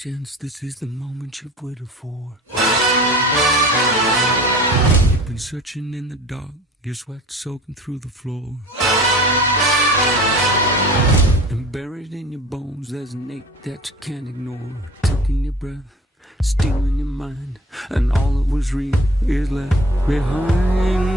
gents, this is the moment you've waited for. You've been searching in the dark, your sweat soaking through the floor. And buried in your bones, there's an ache that you can't ignore. Taking your breath, stealing your mind, and all that was real is left behind.